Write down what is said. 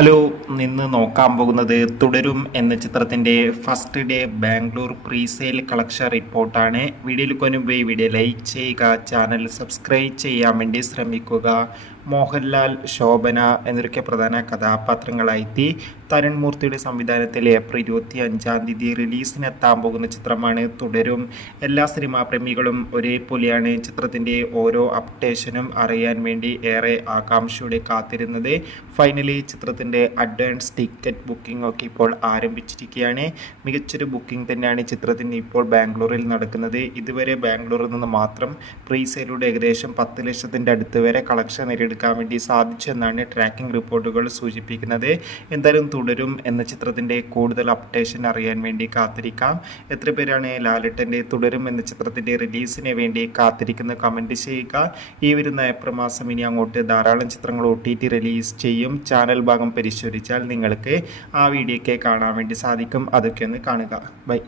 Hello, ഇന്ന് നോക്കാൻ പോകുന്നത് തുടരും എന്ന ചിത്രത്തിൻ്റെ first day Bangalore presale collection റിപ്പോർട്ടാണ്. വീഡിയോയിൽ കൊനുമ്പ് വീഡിയോ ലൈക്ക് ചെയ്യുക, ചാനൽ സബ്സ്ക്രൈബ് ചെയ്യാൻ വേണ്ടി ശ്രമിക്കുക. മോഹൻലാൽ, ശോഭന എന്നൊക്കെ പ്രധാന കഥാപാത്രങ്ങളായി തരുൺ മൂർത്തിയുടെ സംവിധാനത്തിൽ ഏപ്രിൽ 25 റിലീസിനെത്താൻ പോകുന്ന ചിത്രമാണ് തുടരും. എല്ലാ സിനിമാ പ്രേമികളും ഒരേപോലെയാണ് ചിത്രത്തിൻ്റെ ഓരോ അപ്ഡേഷനും അറിയാൻ വേണ്ടി ഏറെ ആകാംക്ഷയോടെ കാത്തിരുന്നത്. ഫൈനലി ചിത്രത്തിൻ്റെ അഡ്വാൻസ് ടിക്കറ്റ് ബുക്കിംഗ് ഒക്കെ ഇപ്പോൾ ആരംഭിച്ചിരിക്കുകയാണ്. മികച്ചൊരു ബുക്കിംഗ് തന്നെയാണ് ചിത്രത്തിന് ഇപ്പോൾ ബാംഗ്ലൂരിൽ നടക്കുന്നത്. ഇതുവരെ ബാംഗ്ലൂരിൽ നിന്ന് മാത്രം പ്രീസെയിലൂടെ ഏകദേശം 10 ലക്ഷത്തിൻ്റെ അടുത്ത് വരെ കളക്ഷൻ നേടിയെടുക്കാൻ വേണ്ടി സാധിച്ചെന്നാണ് ട്രാക്കിംഗ് റിപ്പോർട്ടുകൾ സൂചിപ്പിക്കുന്നത്. എന്തായാലും തുടരും എന്ന ചിത്രത്തിൻ്റെ കൂടുതൽ അപ്ഡേഷൻ അറിയാൻ വേണ്ടി കാത്തിരിക്കാം. എത്ര പേരാണ് ലാലേട്ടൻ്റെ തുടരും എന്ന ചിത്രത്തിൻ്റെ റിലീസിന് വേണ്ടി കാത്തിരിക്കുന്ന കമൻറ്റ് ചെയ്യുക. ഈ വരുന്ന ഏപ്രിൽ മാസം ഇനി അങ്ങോട്ട് ധാരാളം ചിത്രങ്ങൾ OTT റിലീസ് ചെയ്യും. ചാനൽ ഭാഗം പരിശോധിച്ചാൽ നിങ്ങൾക്ക് ആ വീഡിയോയ്ക്ക് കാണാൻ വേണ്ടി സാധിക്കും. അതൊക്കെ ഒന്ന് കാണുക. ബൈ.